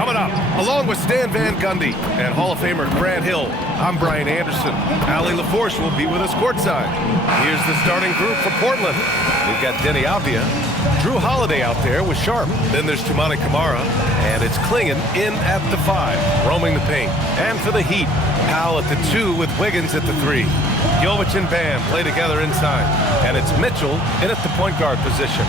Coming up, along with Stan Van Gundy and Hall of Famer Grant Hill, I'm Brian Anderson. Allie LaForce will be with us courtside. Here's the starting group for Portland. We've got Denny Avdia, Drew Holiday out there with Sharp. Then there's Toumani Camara, and it's Klingon in at the 5, roaming the paint. And for the Heat, Powell at the 2 with Wiggins at the 3. Jovic and Bam play together inside, and it's Mitchell in at the point guard position.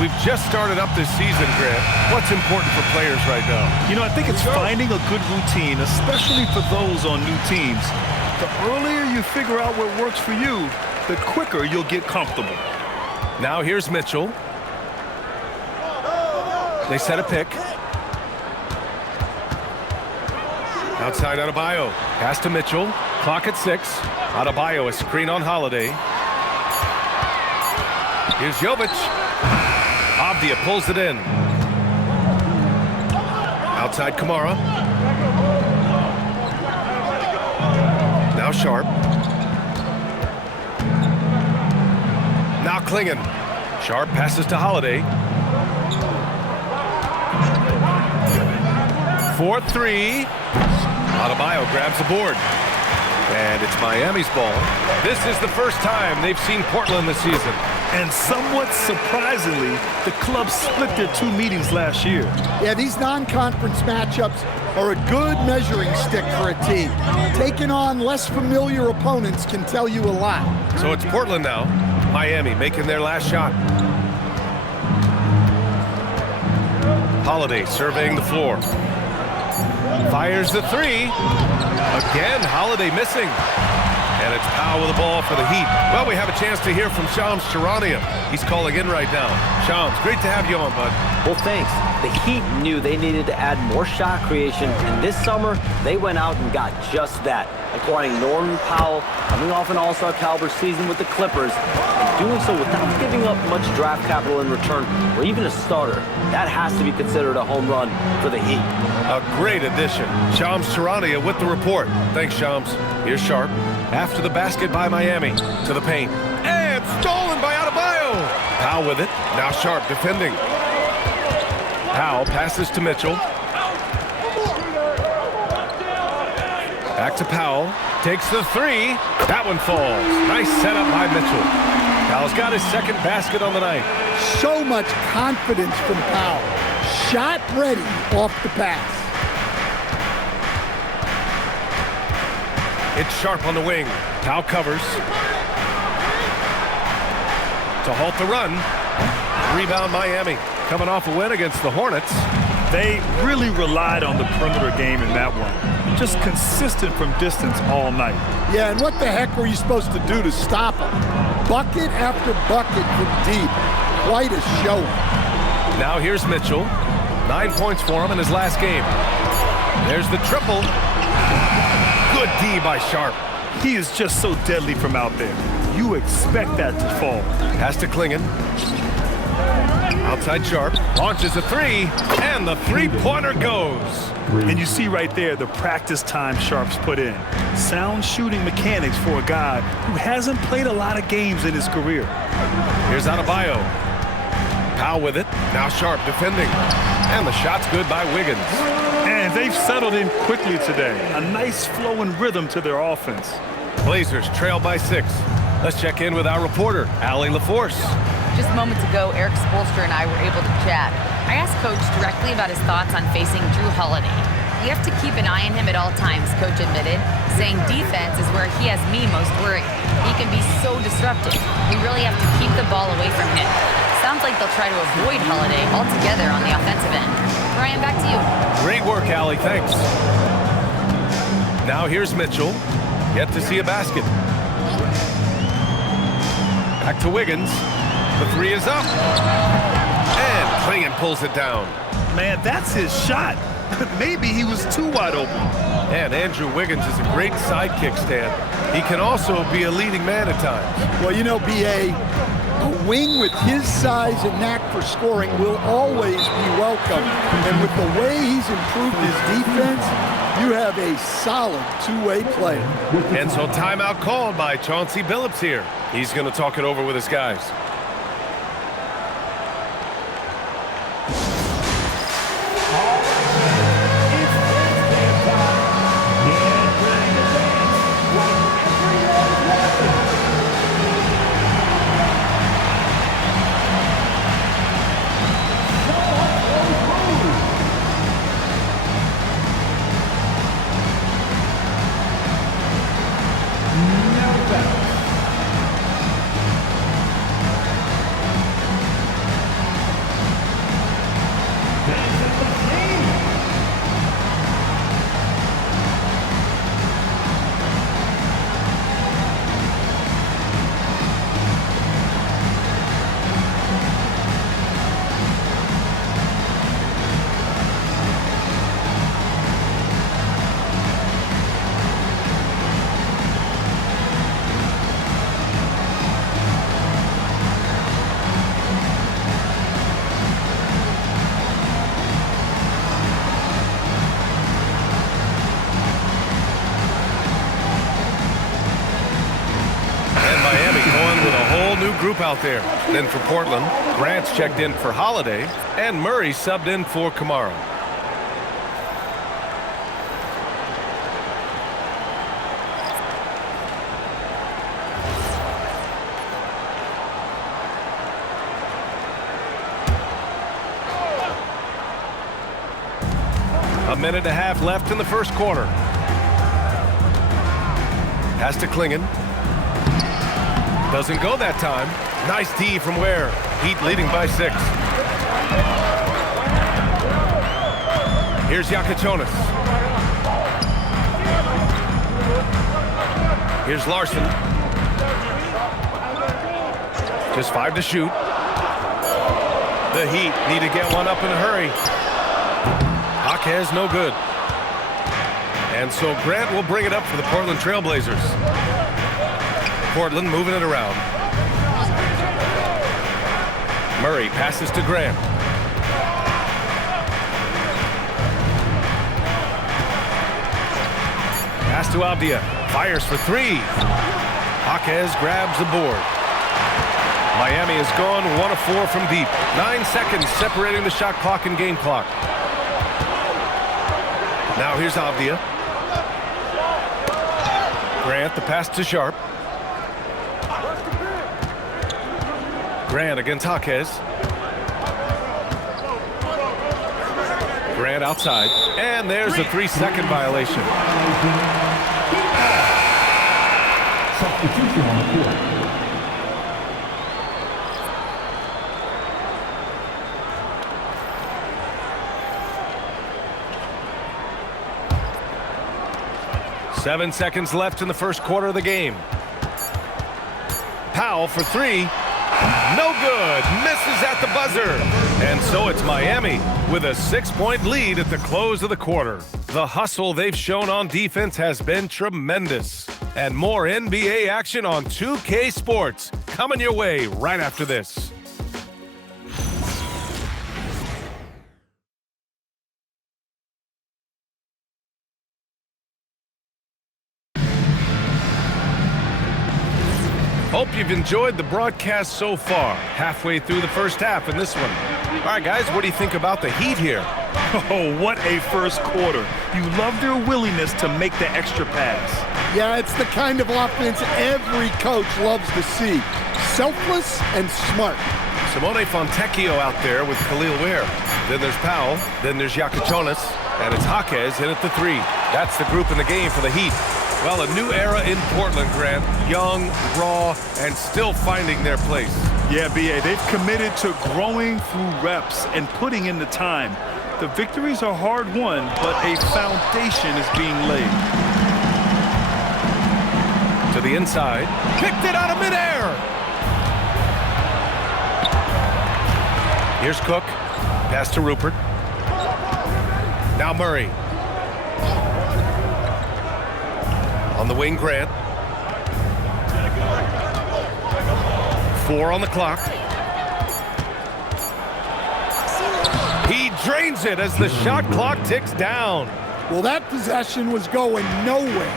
We've just started up this season, Grant. What's important for players right now? You know, I think it's finding a good routine, especially for those on new teams. The earlier you figure out what works for you, the quicker you'll get comfortable. Now here's Mitchell. They set a pick. Outside Adebayo. Pass to Mitchell. Clock at 6. Adebayo, a screen on Holiday. Here's Jovic. Avdia pulls it in. Outside Camara. Now Sharp. Now Klingon. Sharp passes to Holiday. 4-3. Adebayo grabs the board. And it's Miami's ball. This is the first time they've seen Portland this season. And somewhat surprisingly, the club split their 2 meetings last year. Yeah, these non-conference matchups are a good measuring stick for a team. Taking on less familiar opponents can tell you a lot. So it's Portland now. Miami making their last shot. Holiday surveying the floor. Fires the 3. Again, Holiday missing. And it's Powell with the ball for the Heat. Well, we have a chance to hear from Shams Charania. He's calling in right now. Shams, great to have you on, bud. Well, thanks. The Heat knew they needed to add more shot creation, and this summer, they went out and got just that, acquiring Norman Powell, coming off an all-star caliber season with the Clippers, and doing so without giving up much draft capital in return, or even a starter. That has to be considered a home run for the Heat. A great addition. Shams Charania with the report. Thanks, Shams. Here's Sharp. After the basket by Miami. To the paint. And stolen by Adebayo. Powell with it. Now Sharp defending. Powell passes to Mitchell. Back to Powell. Takes the 3. That one falls. Nice setup by Mitchell. Powell's got his second basket on the night. So much confidence from Powell. Shot ready off the pass. It's Sharp on the wing. Powell covers. To halt the run. Rebound Miami. Coming off a win against the Hornets. They really relied on the perimeter game in that one. Just consistent from distance all night. Yeah, and what the heck were you supposed to do to stop them? Bucket after bucket from deep. Quite a showing. Now here's Mitchell. 9 points for him in his last game. There's the triple. Good D by Sharp. He is just so deadly from out there. You expect that to fall. Pass to Klingon. Outside Sharp. Launches a 3. And the three-pointer goes. And you see right there the practice time Sharp's put in. Sound shooting mechanics for a guy who hasn't played a lot of games in his career. Here's Adebayo. Powell with it. Now Sharp defending. And the shot's good by Wiggins. And they've settled in quickly today. A nice flow and rhythm to their offense. Blazers trail by 6. Let's check in with our reporter, Allie LaForce. Just moments ago, Eric Spoelstra and I were able to chat. I asked Coach directly about his thoughts on facing Drew Holiday. We have to keep an eye on him at all times, Coach admitted, saying defense is where he has me most worried. He can be so disruptive. We really have to keep the ball away from him. Sounds like they'll try to avoid Holiday altogether on the offensive end. Brian, back to you. Great work, Allie. Thanks. Now here's Mitchell. Yet to see a basket. Back to Wiggins. The 3 is up. And Klingon pulls it down. Man, that's his shot. Maybe he was too wide open. And Andrew Wiggins is a great sidekick stand. He can also be a leading man at times. Well, you know, B.A., a wing with his size and knack for scoring will always be welcome. And with the way he's improved his defense, you have a solid two-way player. And so timeout called by Chauncey Billups here. He's going to talk it over with his guys. group out there. Then for Portland, Grant's checked in for Holiday, and Murray subbed in for Kamara. A minute and a half left in the first quarter. Pass to Klingen. Doesn't go that time. Nice D from Ware. Heat leading by 6. Here's Yakachonis. Here's Larson. Just 5 to shoot. The Heat need to get one up in a hurry. Jaquez no good. And so Grant will bring it up for the Portland Trailblazers. Portland moving it around. Murray passes to Grant. Pass to Abdia. Fires for 3. Jaquez grabs the board. Miami has gone 1 of 4 from deep. 9 seconds separating the shot clock and game clock. Now here's Abdia. Grant, the pass to Sharp. Grant against Jaquez. Grant outside. And there's a 3-second violation. Substitution on the court. Seven seconds left in the first quarter of the game. Powell for 3. No good. Misses at the buzzer. And so it's Miami with a 6-point lead at the close of the quarter. The hustle they've shown on defense has been tremendous. And more NBA action on 2K Sports coming your way right after this. Hope you've enjoyed the broadcast so far. Halfway through the first half in this one. All right, guys, what do you think about the Heat here? Oh, what a first quarter. You love their willingness to make the extra pass. Yeah, it's the kind of offense every coach loves to see. Selfless and smart. Simone Fontecchio out there with Khalil Ware. Then there's Powell. Then there's Yakachonis. And it's Jaquez in at the 3. That's the group in the game for the Heat. Well, a new era in Portland, Grant. Young, raw, and still finding their place. Yeah, B.A., they've committed to growing through reps and putting in the time. The victories are hard-won, but a foundation is being laid. To the inside. Picked it out of midair. Here's Cook. Pass to Rupert. Now Murray. On the wing, Grant. 4 on the clock. He drains it as the shot clock ticks down. Well, that possession was going nowhere.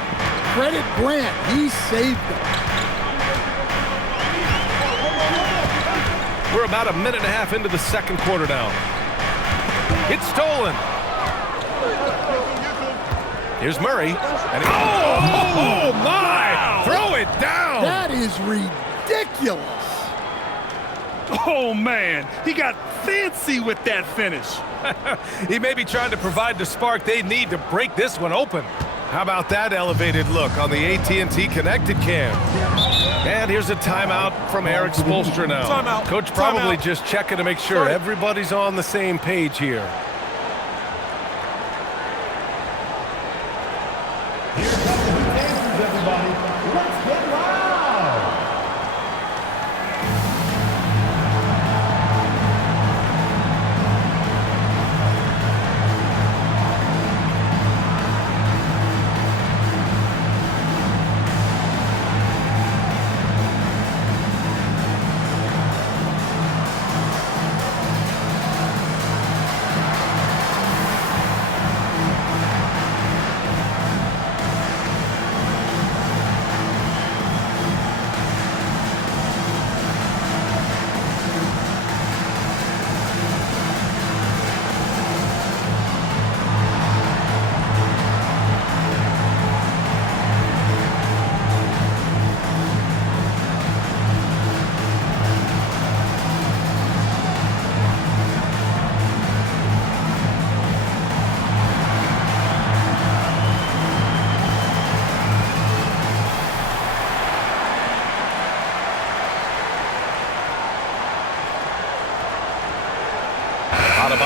Credit Grant, he saved it. We're about a minute and a half into the second quarter now. It's stolen. Here's Murray. And oh my! Wow. Throw it down! That is ridiculous. Oh, man. He got fancy with that finish. He may be trying to provide the spark they need to break this one open. How about that elevated look on the AT&T Connected Cam? And here's a timeout from Eric Spoelstra now. Timeout. Coach probably just checking to make sure everybody's on the same page here. Everybody, let's get loud!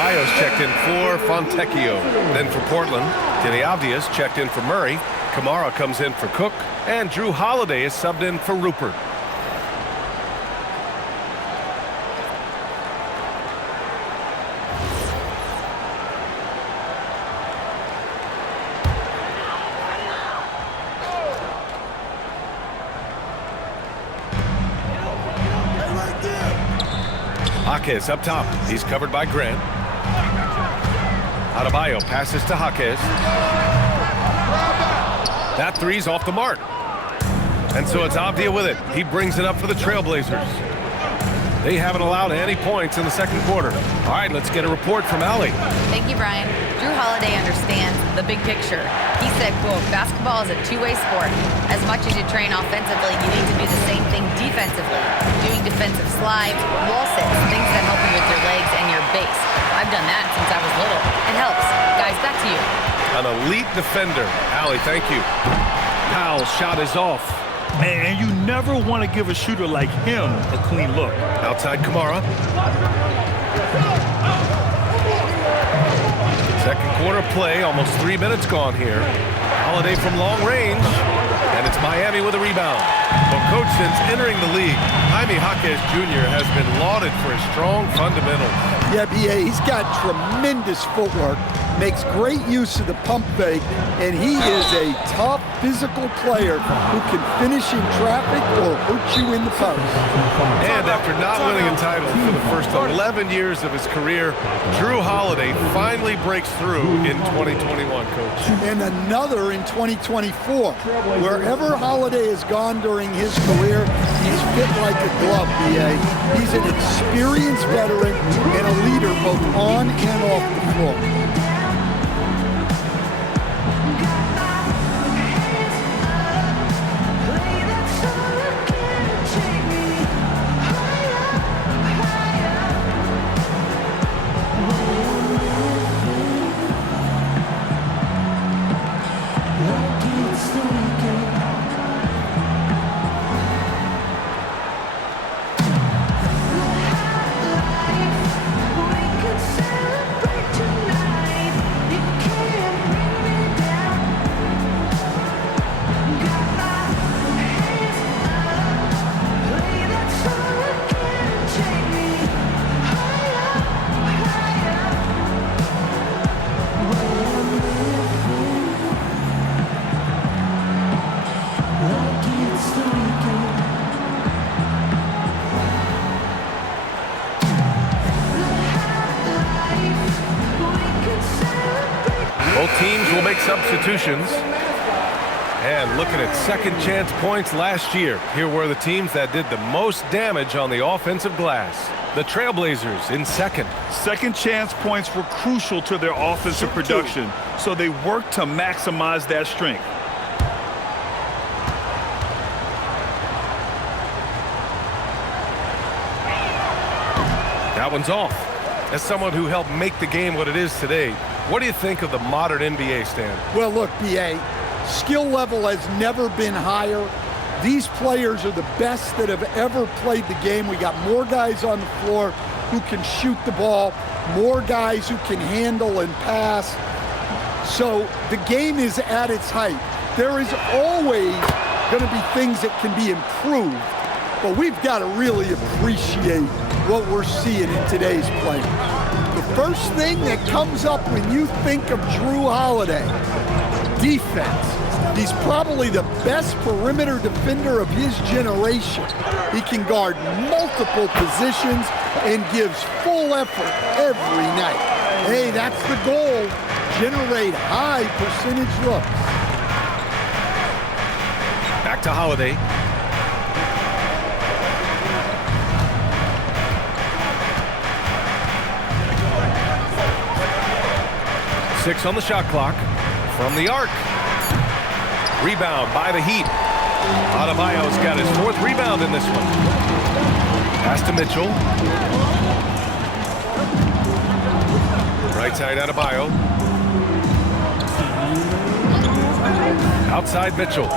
Adebayo's checked in for Fontecchio. Then for Portland, Denny Avdia's checked in for Murray. Kamara comes in for Cook. And Drew Holiday is subbed in for Rupert. Jaquez up top. He's covered by Grant. Adebayo passes to Jaquez. That three's off the mark. And so it's Avdia with it. He brings it up for the Trailblazers. They haven't allowed any points in the second quarter. All right, let's get a report from Allie. Thank you, Brian. Drew Holiday understands the big picture. He said, quote, basketball is a two-way sport. As much as you train offensively, you need to do the same thing defensively. Doing defensive slides, wall sits, things that help you with your legs and your base. I've done that since I was little. It helps. Guys, back to you. An elite defender. Allie, thank you. Powell's shot is off. And you never want to give a shooter like him a clean look. Outside Kamara. Second quarter play, almost 3 minutes gone here. Holiday from long range, and it's Miami with a rebound. Well, coach, since entering the league, Jaime Jaquez Jr. has been lauded for his strong fundamentals. Yeah, B.A., he's got tremendous footwork, makes great use of the pump fake, and he is a tough physical player who can finish in traffic or hurt you in the post. And after not winning a title for the first 11 years of his career, Drew Holiday finally breaks through in 2021, Coach. And another in 2024. Wherever Holiday has gone during his career, he's fit like a glove, B.A. He's an experienced veteran and a leader both on and off the floor. Both teams will make substitutions. And looking at second chance points last year, here were the teams that did the most damage on the offensive glass. The Trailblazers in second. Second chance points were crucial to their offensive production, so they worked to maximize that strength. That one's off. As someone who helped make the game what it is today, what do you think of the modern NBA, Stan? Well, look, B.A., skill level has never been higher. These players are the best that have ever played the game. We got more guys on the floor who can shoot the ball, more guys who can handle and pass. So the game is at its height. There is always going to be things that can be improved, but we've got to really appreciate what we're seeing in today's play. The first thing that comes up when you think of Drew Holiday, defense. He's probably the best perimeter defender of his generation. He can guard multiple positions and gives full effort every night. Hey, that's the goal. Generate high percentage looks. Back to Holiday. Six on the shot clock from the arc. Rebound by the Heat. Adebayo's got his fourth rebound in this one. Pass to Mitchell. Right side Adebayo. Outside Mitchell.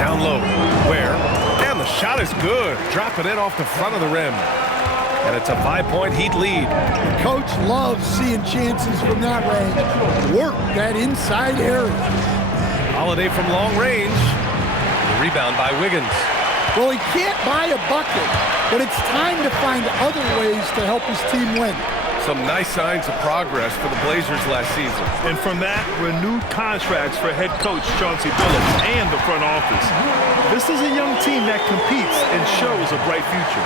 Down low. Where? And the shot is good. Dropping it off the front of the rim. and it's a 5-point Heat lead. The coach loves seeing chances from that range. Work that inside area. Holiday from long range. The rebound by Wiggins. Well, he can't buy a bucket, but it's time to find other ways to help his team win. Some nice signs of progress for the Blazers last season. And from that, renewed contracts for head coach Chauncey Billups and the front office. This is a young team that competes and shows a bright future.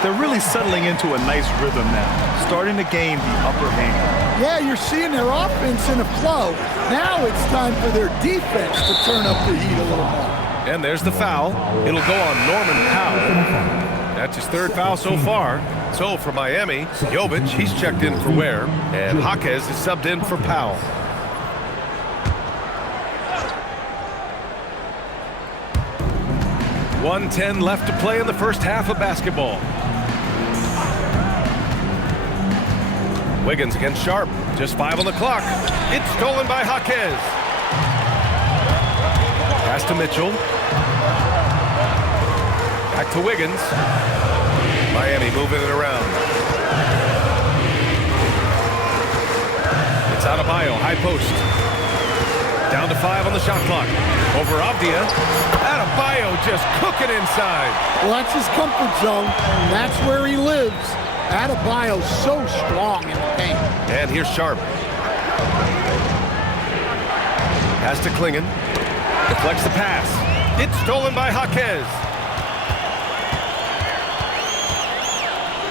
They're really settling into a nice rhythm now, starting to gain the upper hand. Yeah, you're seeing their offense in a flow. Now it's time for their defense to turn up the heat a little more. And there's the foul. It'll go on Norman Powell. That's his third foul so far. So for Miami, Jovic, he's checked in for Ware, and Jaquez is subbed in for Powell. .110 left to play in the first half of basketball. Wiggins against Sharp. Just 5 on the clock. It's stolen by Jaquez. Pass to Mitchell. Back to Wiggins. Miami moving it around. It's Adebayo, high post. Down to 5 on the shot clock. Over Avdia. Adebayo just cooking inside. Well, that's his comfort zone. That's where he lives. Adebayo's so strong in the paint. And here's Sharp. Pass to Klingon. Deflects the pass. It's stolen by Jaquez.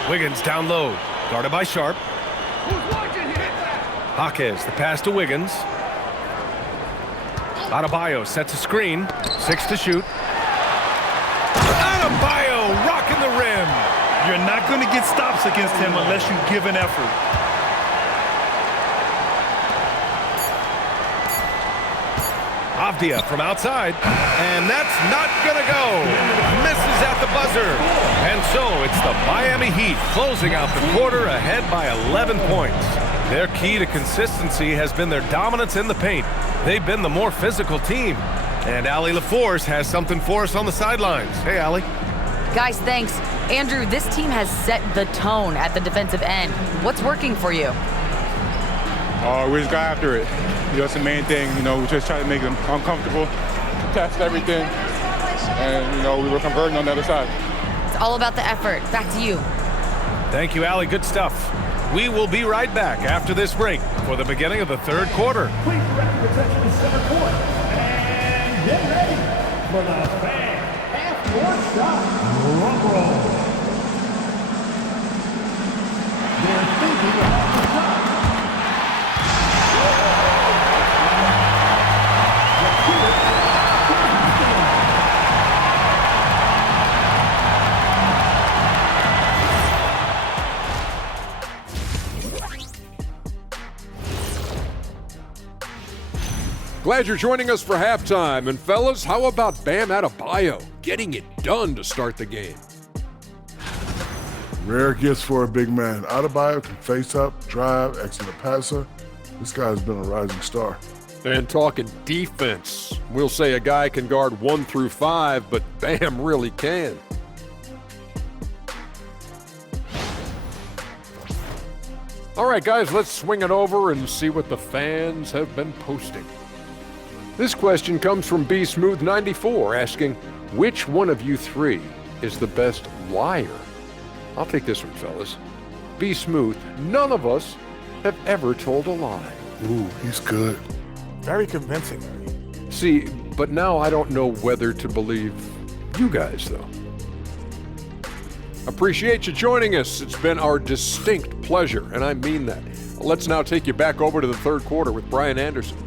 Wiggins down low. Guarded by Sharp. Jaquez, the pass to Wiggins. Adebayo sets a screen. 6 to shoot. Adebayo rocking the rim. You're not going to get stops against him unless you give an effort. Avdia from outside, and that's not gonna go. Misses at the buzzer. And so it's the Miami Heat closing out the quarter ahead by 11 points. Their key to consistency has been their dominance in the paint. They've been the more physical team. And Allie LaForce has something for us on the sidelines. Hey, Allie. Guys, thanks. Andrew, this team has set the tone at the defensive end. What's working for you? We just got after it. That's the main thing. We just try to make them uncomfortable, test everything, and, we were converting on the other side. It's all about the effort. Back to you. Thank you, Allie. Good stuff. We will be right back after this break for the beginning of the third quarter. Please direct your attention to center court. And get ready for the fan half-court shot. Drum roll. They're thinking about the shot. Glad you're joining us for halftime. And fellas, how about Bam Adebayo getting it done to start the game? Rare gifts for a big man. Adebayo can face up, drive, excellent passer. This guy's been a rising star. And talking defense, we'll say a guy can guard 1 through 5, but Bam really can. All right, guys, let's swing it over and see what the fans have been posting. This question comes from B Smooth 94 asking, which one of you three is the best liar? I'll take this one, fellas. B Smooth, none of us have ever told a lie. Ooh, he's good. Very convincing. See, but now I don't know whether to believe you guys, though. Appreciate you joining us. It's been our distinct pleasure, and I mean that. Let's now take you back over to the third quarter with Brian Anderson.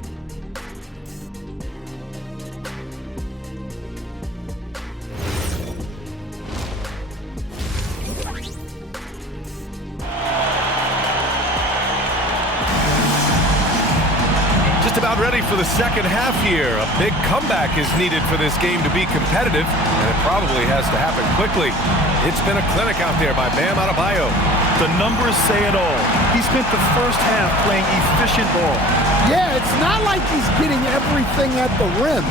About ready for the second half here. A big comeback is needed for this game to be competitive, and it probably has to happen quickly. It's been a clinic out there by Bam Adebayo. The numbers say it all. He spent the first half playing efficient ball. Yeah, it's not like he's getting everything at the rim.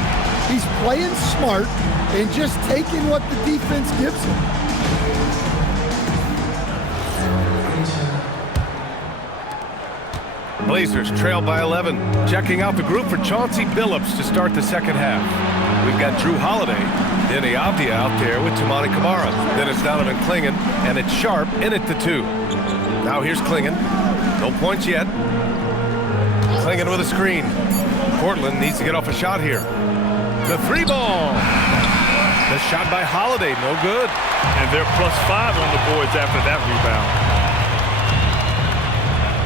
He's playing smart and just taking what the defense gives him. Blazers trail by 11. Checking out the group for Chauncey Billups to start the second half. We've got Drew Holiday, Denny Avdia out there with Tamani Kamara. Then it's Donovan Clingan, and it's Sharp in at the 2. Now here's Clingan. No points yet. Clingan with a screen. Portland needs to get off a shot here. The 3-ball. The shot by Holiday, no good. And they're +5 on the boards after that rebound.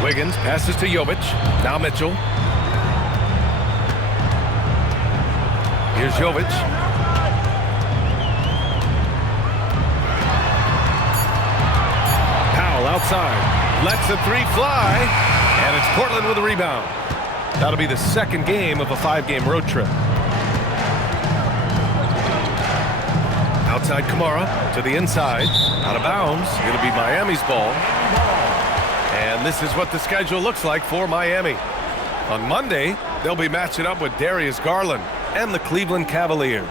Wiggins passes to Jovic. Now Mitchell. Here's Jovic. Powell outside. Lets the 3 fly. And it's Portland with a rebound. That'll be the second game of a 5-game road trip. Outside Kamara to the inside. Out of bounds. It'll be Miami's ball. And this is what the schedule looks like for Miami. On Monday, they'll be matching up with Darius Garland and the Cleveland Cavaliers.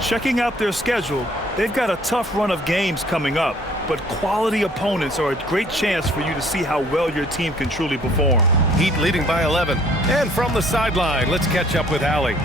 Checking out their schedule, they've got a tough run of games coming up, but quality opponents are a great chance for you to see how well your team can truly perform. Heat leading by 11. And from the sideline, let's catch up with Allie.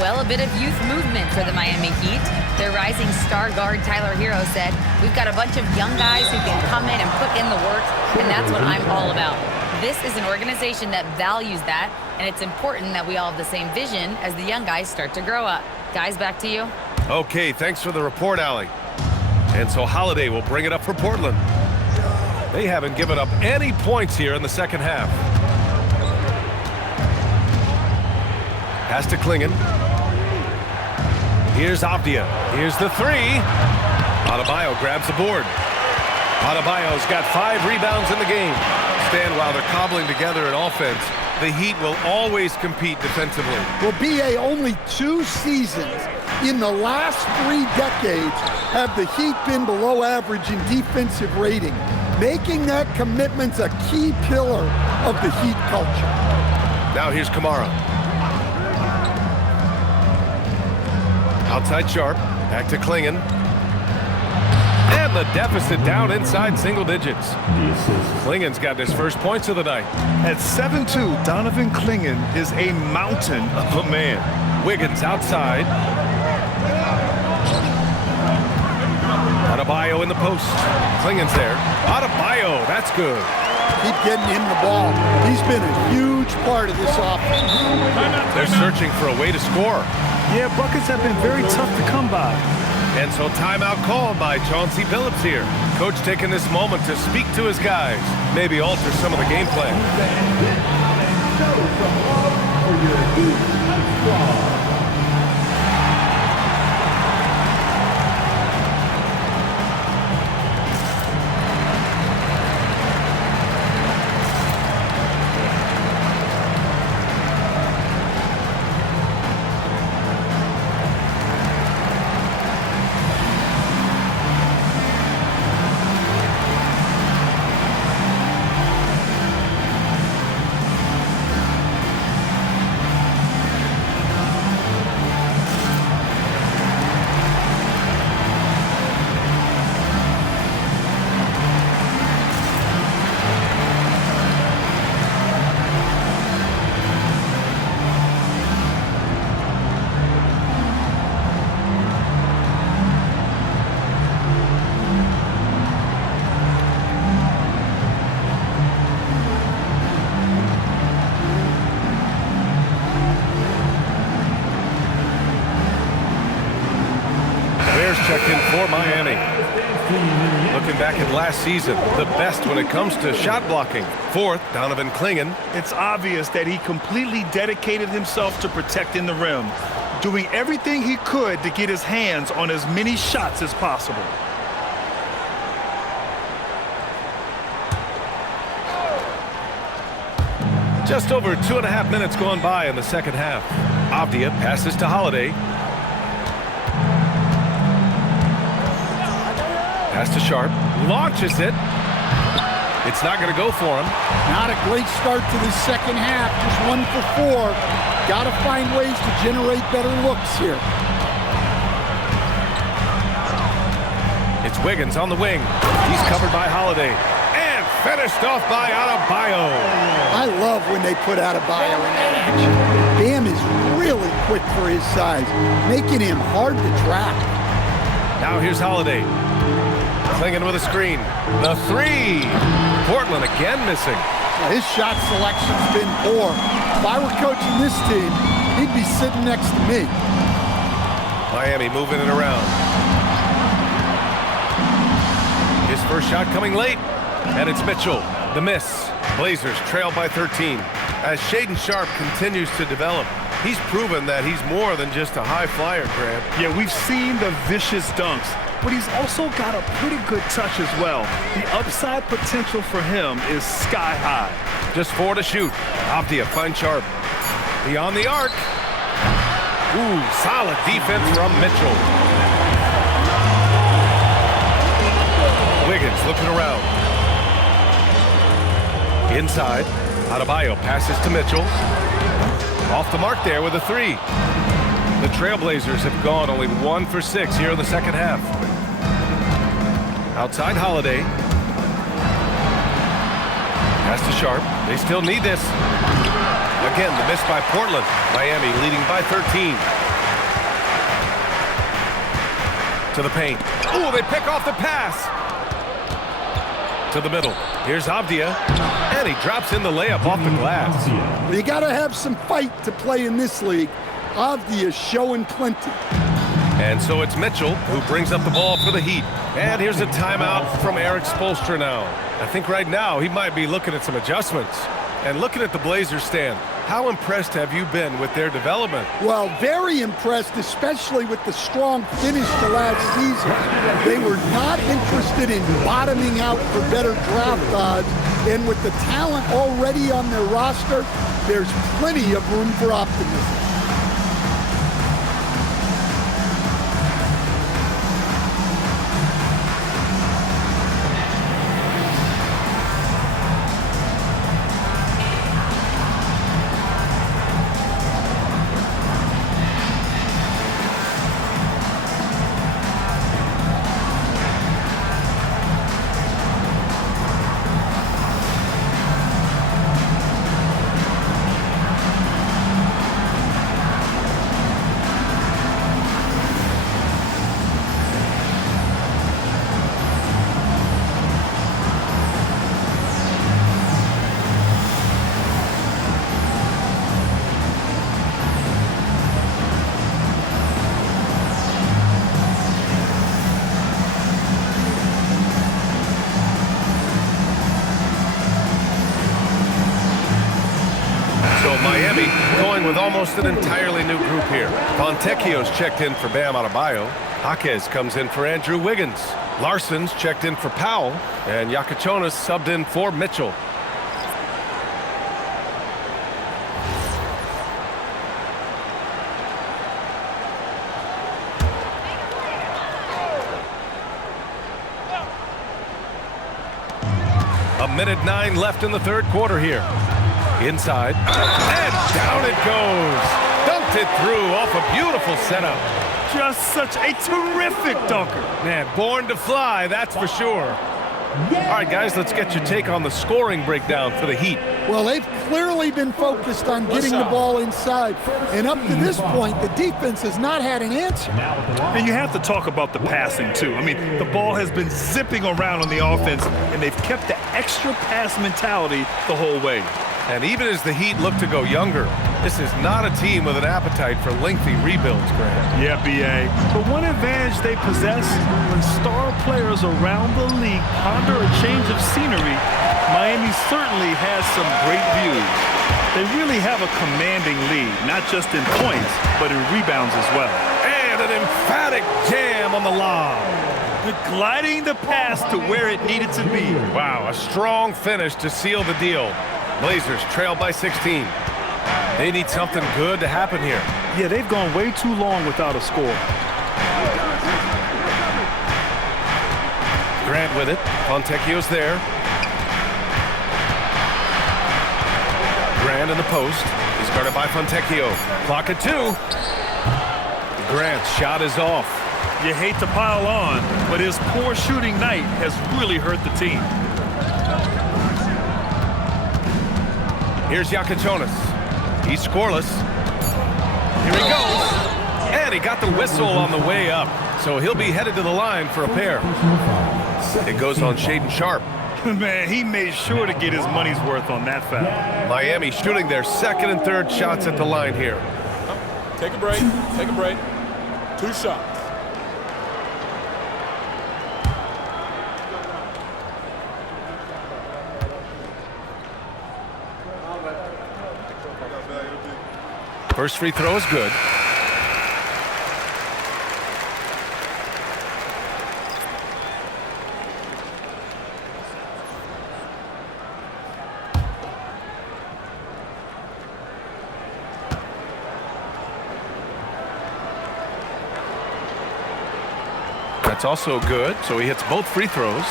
Well, a bit of youth movement for the Miami Heat. Their rising star guard, Tyler Hero, said, "We've got a bunch of young guys who can come in and put in the work, and that's what I'm all about." This is an organization that values that, and it's important that we all have the same vision as the young guys start to grow up. Guys, back to you. Okay, thanks for the report, Allie. And so Holiday will bring it up for Portland. They haven't given up any points here in the second half. Pass to Klingon. Here's Avdia. Here's the three. Adebayo grabs the board. Adebayo's got 5 rebounds in the game. Stan, while they're cobbling together an offense, the Heat will always compete defensively. Well, BA, only 2 seasons in the last 3 decades have the Heat been below average in defensive rating, making that commitment a key pillar of the Heat culture. Now here's Kamara. Outside Sharp, back to Klingon. And the deficit down inside single digits. Klingon's got his first points of the night. At 7'2", Donovan Klingon is a mountain of a man. Wiggins outside. Adebayo in the post. Klingon's there. Adebayo, that's good. Keep getting him the ball. He's been a huge part of this offense. They're searching for a way to score. Yeah, buckets have been very tough to come by. And so timeout called by Chauncey Billups here. Coach taking this moment to speak to his guys. Maybe alter some of the game plan. Checked in for Miami. Looking back at last season, the best when it comes to shot blocking. 4th, Donovan Klingon. It's obvious that he completely dedicated himself to protecting the rim, doing everything he could to get his hands on as many shots as possible. Just over 2.5 minutes gone by in the second half. Avdia passes to Holiday. Pass to Sharp, launches it. It's not going to go for him. Not a great start to the second half, just 1 for 4. Got to find ways to generate better looks here. It's Wiggins on the wing. He's covered by Holiday. And finished off by Adebayo. I love when they put Adebayo in that action. Bam is really quick for his size, making him hard to track. Now here's Holiday. Klingon with a screen. The three. Portland again missing. His shot selection's been poor. If I were coaching this team, he'd be sitting next to me. Miami moving it around. His first shot coming late. And it's Mitchell. The miss. Blazers trail by 13. As Shaedon Sharp continues to develop, he's proven that he's more than just a high flyer, Grant. Yeah, we've seen the vicious dunks, but he's also got a pretty good touch as well. The upside potential for him is sky high. Just 4 to shoot. Avdia finds Sharp. Beyond the arc. Ooh, solid defense from Mitchell. Wiggins looking around. Inside. Adebayo passes to Mitchell. Off the mark there with a 3. The Trailblazers have gone only 1 for 6 here in the second half. Outside Holiday. Pass to Sharp. They still need this. Again, the miss by Portland. Miami leading by 13. To the paint. Oh, they pick off the pass. To the middle. Here's Avdia. And he drops in the layup off the glass. You got to have some fight to play in this league. Avdia showing plenty. And so it's Mitchell who brings up the ball for the Heat. And here's a timeout from Eric Spoelstra now. I think right now he might be looking at some adjustments. And looking at the Blazers stand, how impressed have you been with their development? Well, very impressed, especially with the strong finish to last season. They were not interested in bottoming out for better draft odds. And with the talent already on their roster, there's plenty of room for optimism. Miami going with almost an entirely new group here. Fontecchio's checked in for Bam Adebayo. Jaquez comes in for Andrew Wiggins. Larson's checked in for Powell. And Yakachonis subbed in for Mitchell. A minute 9 left in the third quarter here. Inside, and down it goes. Dunked it through off a beautiful setup. Just such a terrific dunker. Man, born to fly, that's for sure. All right, guys, let's get your take on the scoring breakdown for the Heat. Well, they've clearly been focused on getting the ball inside. And up to this point, the defense has not had an answer. And you have to talk about the passing, too. I mean, the ball has been zipping around on the offense, and they've kept the extra pass mentality the whole way. And even as the Heat look to go younger, this is not a team with an appetite for lengthy rebuilds, Grant. Yeah, B.A. But one advantage they possess, when star players around the league ponder a change of scenery, Miami certainly has some great views. They really have a commanding lead, not just in points, but in rebounds as well. And an emphatic jam on the lob. Gliding the pass to where it needed to be. Wow, a strong finish to seal the deal. Blazers trail by 16. They need something good to happen here. Yeah, they've gone way too long without a score. Grant with it. Fontecchio's there. Grant in the post. He's guarded by Fontecchio. Clock at 2. Grant's shot is off. You hate to pile on, but his poor shooting night has really hurt the team. Here's Yakachonis. He's scoreless. Here he goes. And he got the whistle on the way up. So he'll be headed to the line for a pair. It goes on Shaedon Sharpe. Man, he made sure to get his money's worth on that foul. Miami shooting their second and third shots at the line here. Take a break. Take a break. 2 shots. First free throw is good. That's also good, so he hits both free throws.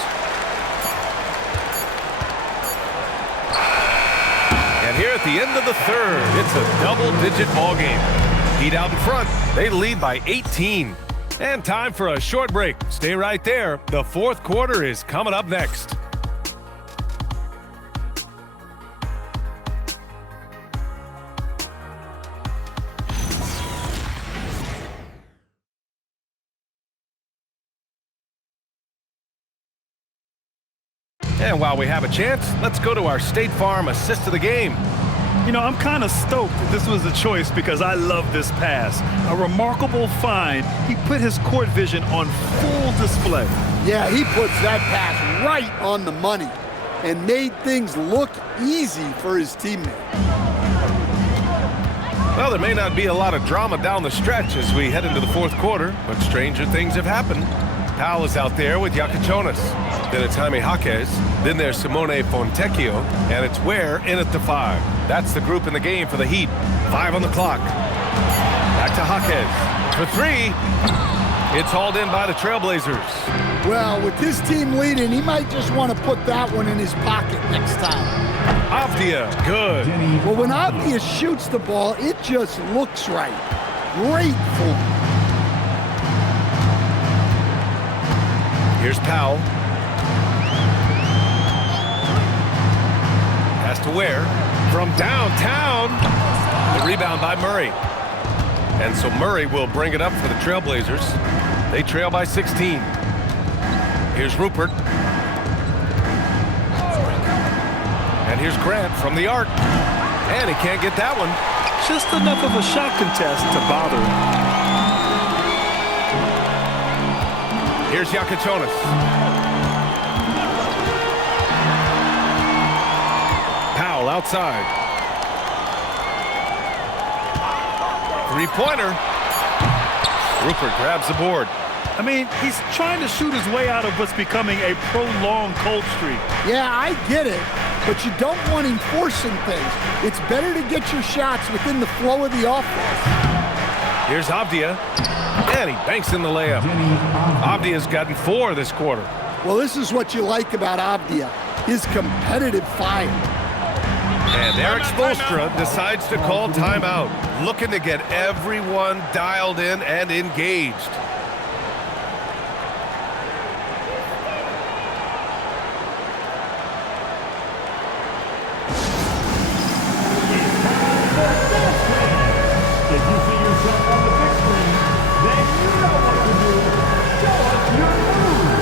And here at the end of the third, it's a double-digit ball game. Heat out in front. They lead by 18. And time for a short break. Stay right there. The fourth quarter is coming up next. And while we have a chance, let's go to our State Farm assist of the game. You know, I'm kind of stoked this was a choice because I love this pass. A remarkable find. He put his court vision on full display. Yeah, he puts that pass right on the money and made things look easy for his teammate. Well, there may not be a lot of drama down the stretch as we head into the fourth quarter, but stranger things have happened. Powell is out there with Yakichonis. Then it's Jaime Jaquez. Then there's Simone Fontecchio. And it's Ware in at the 5. That's the group in the game for the Heat. 5 on the clock. Back to Jaquez. For 3. It's hauled in by the Trailblazers. Well, with his team leading, he might just want to put that one in his pocket next time. Avdia, good. Well, when Avdia shoots the ball, it just looks right. Great form. Here's Powell. Pass to Ware. From downtown. The rebound by Murray. And so Murray will bring it up for the Trailblazers. They trail by 16. Here's Rupert. And here's Grant from the arc. And he can't get that one. Just enough of a shot contest to bother him. Here's Yakichonis. Powell outside. Three-pointer. Rupert grabs the board. I mean, he's trying to shoot his way out of what's becoming a prolonged cold streak. Yeah, I get it, but you don't want him forcing things. It's better to get your shots within the flow of the offense. Here's Avdia. And he banks in the layup. Avdia's gotten 4 this quarter. Well, this is what you like about Avdia, his competitive fire. And Eric Spoelstra decides to call timeout, looking to get everyone dialed in and engaged. If you see yourself on the big screen, then you know what to do. Show us your move.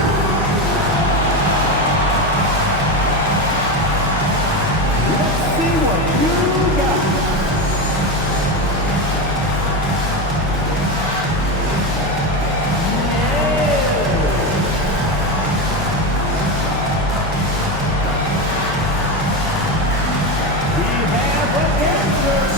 Let's see what you got. We have an answer.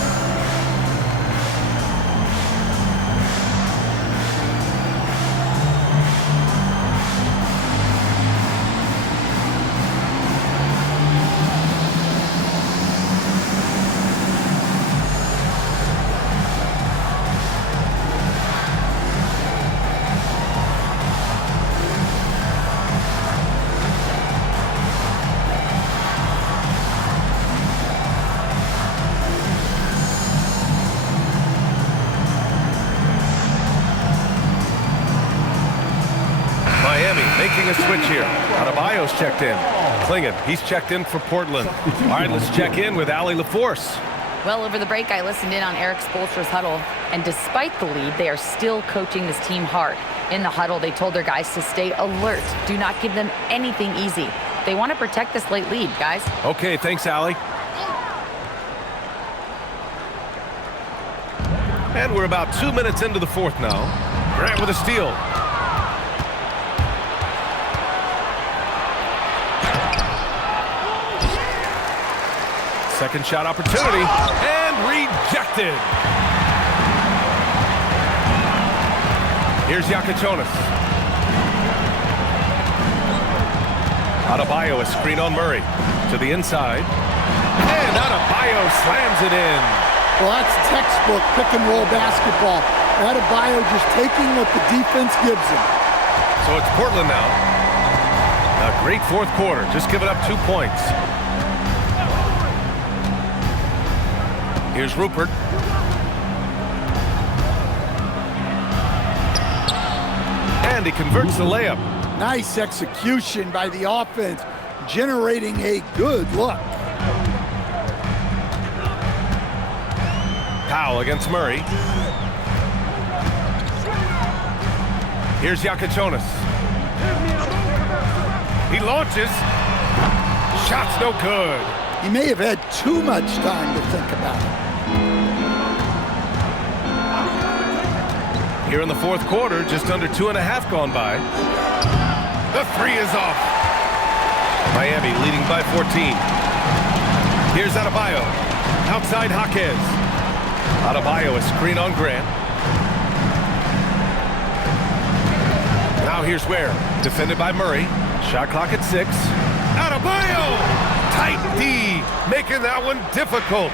Miami making a switch here. Adebayo's checked in. Klingon, he's checked in for Portland. All right, let's check in with Allie LaForce. Well, over the break, I listened in on Eric Spoelstra's huddle, and despite the lead, they are still coaching this team hard. In the huddle, they told their guys to stay alert. Do not give them anything easy. They want to protect this late lead, guys. Okay, thanks, Allie. And we're about 2 minutes into the fourth now. Grant with a steal. Second shot opportunity, and rejected. Here's Yakichonis. Adebayo, a screen on Murray. To the inside. And Adebayo slams it in. Well, that's textbook pick-and-roll basketball. Adebayo just taking what the defense gives him. So it's Portland now. A great fourth quarter, just giving up 2 points. Here's Rupert. And he converts the layup. Nice execution by the offense, generating a good look. Powell against Murray. Here's Yakichonis. He launches. Shot's no good. He may have had too much time to think about it. Here in the fourth quarter, just under 2.5 gone by. The three is off. Miami leading by 14. Here's Adebayo. Outside Jaquez. Adebayo, a screen on Grant. Now here's Ware. Defended by Murray. Shot clock at 6. Adebayo! Tight D, making that one difficult.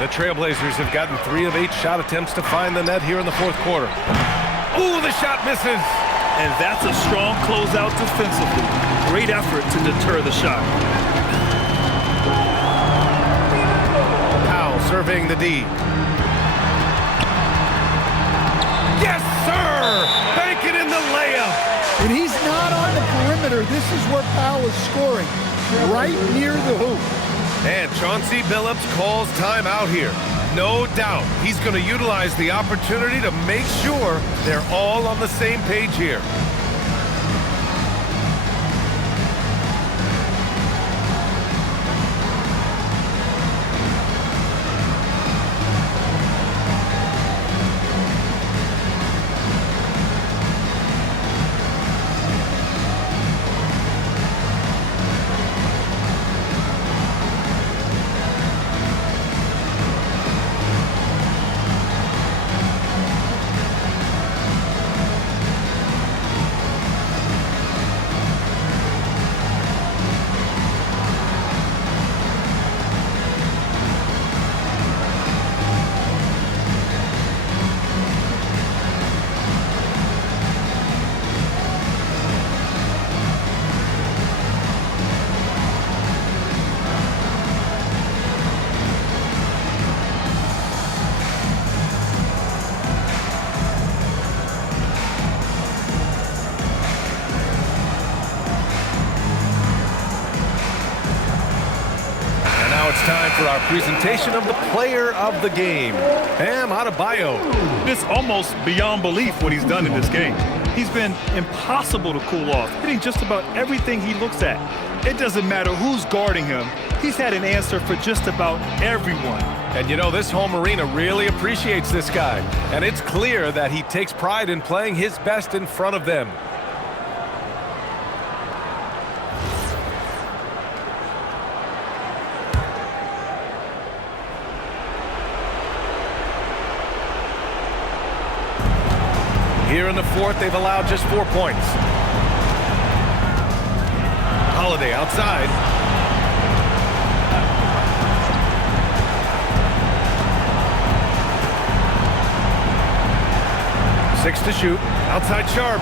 The Trailblazers have gotten 3 of 8 shot attempts to find the net here in the fourth quarter. Ooh, the shot misses. And that's a strong closeout defensively. Great effort to deter the shot. Powell surveying the D. Yes, sir! Bank it in the layup. And he's not on the perimeter. This is where Powell is scoring, right near the hoop. And Chauncey Billups calls timeout here. No doubt he's going to utilize the opportunity to make sure they're all on the same page here. It's time for our presentation of the player of the game, Bam Adebayo. It's almost beyond belief what he's done in this game. He's been impossible to cool off, hitting just about everything he looks at. It doesn't matter who's guarding him. He's had an answer for just about everyone. And you know, this home arena really appreciates this guy. And it's clear that he takes pride in playing his best in front of them. Here in the fourth, they've allowed just 4 points. Holiday outside. Six to shoot. Outside Sharp.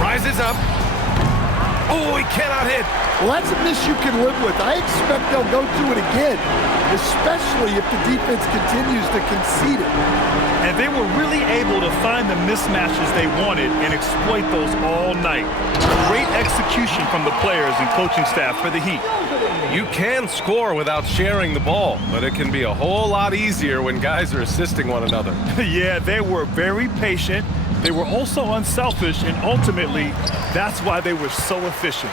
Rises up. Oh, he cannot hit. Well, that's a miss you can live with. I expect they'll go to it again, especially if the defense continues to concede it. And they were really able to find the mismatches they wanted and exploit those all night. Great execution from the players and coaching staff for the Heat. You can score without sharing the ball, but it can be a whole lot easier when guys are assisting one another. Yeah, they were very patient. They were also unselfish, and ultimately, that's why they were so efficient.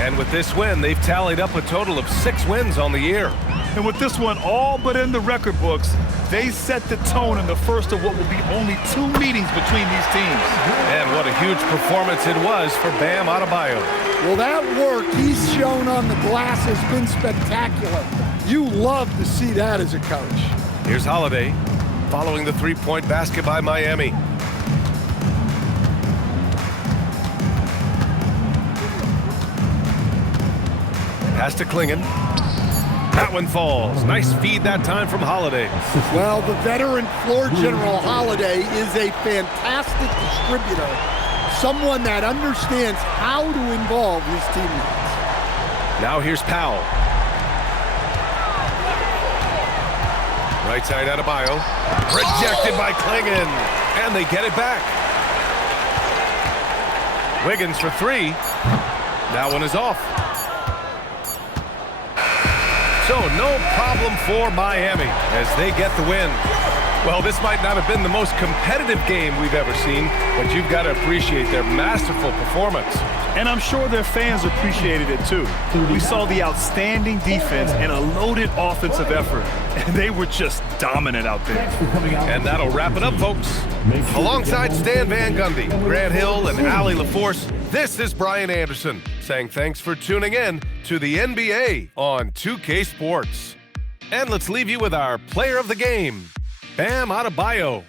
And with this win, they've tallied up a total of 6 wins on the year. And with this one all but in the record books, they set the tone in the first of what will be only 2 meetings between these teams. And what a huge performance it was for Bam Adebayo. Well, that work he's shown on the glass has been spectacular. You love to see that as a coach. Here's Holiday following the three-point basket by Miami. Pass to Klingon. That one falls. Nice feed that time from Holiday. Well, the veteran floor general Holiday is a fantastic distributor. Someone that understands how to involve his teammates. Now here's Powell. Right side Adebayo. Rejected by Klingon. And they get it back. Wiggins for 3. That one is off. So no problem for Miami as they get the win. Well, this might not have been the most competitive game we've ever seen, but you've got to appreciate their masterful performance. And I'm sure their fans appreciated it too. We saw the outstanding defense and a loaded offensive effort, and they were just dominant out there. And that'll wrap it up, folks. Alongside Stan Van Gundy, Grant Hill, and Allie LaForce, this is Brian Anderson saying thanks for tuning in to the NBA on 2K Sports. And let's leave you with our player of the game, Bam Adebayo.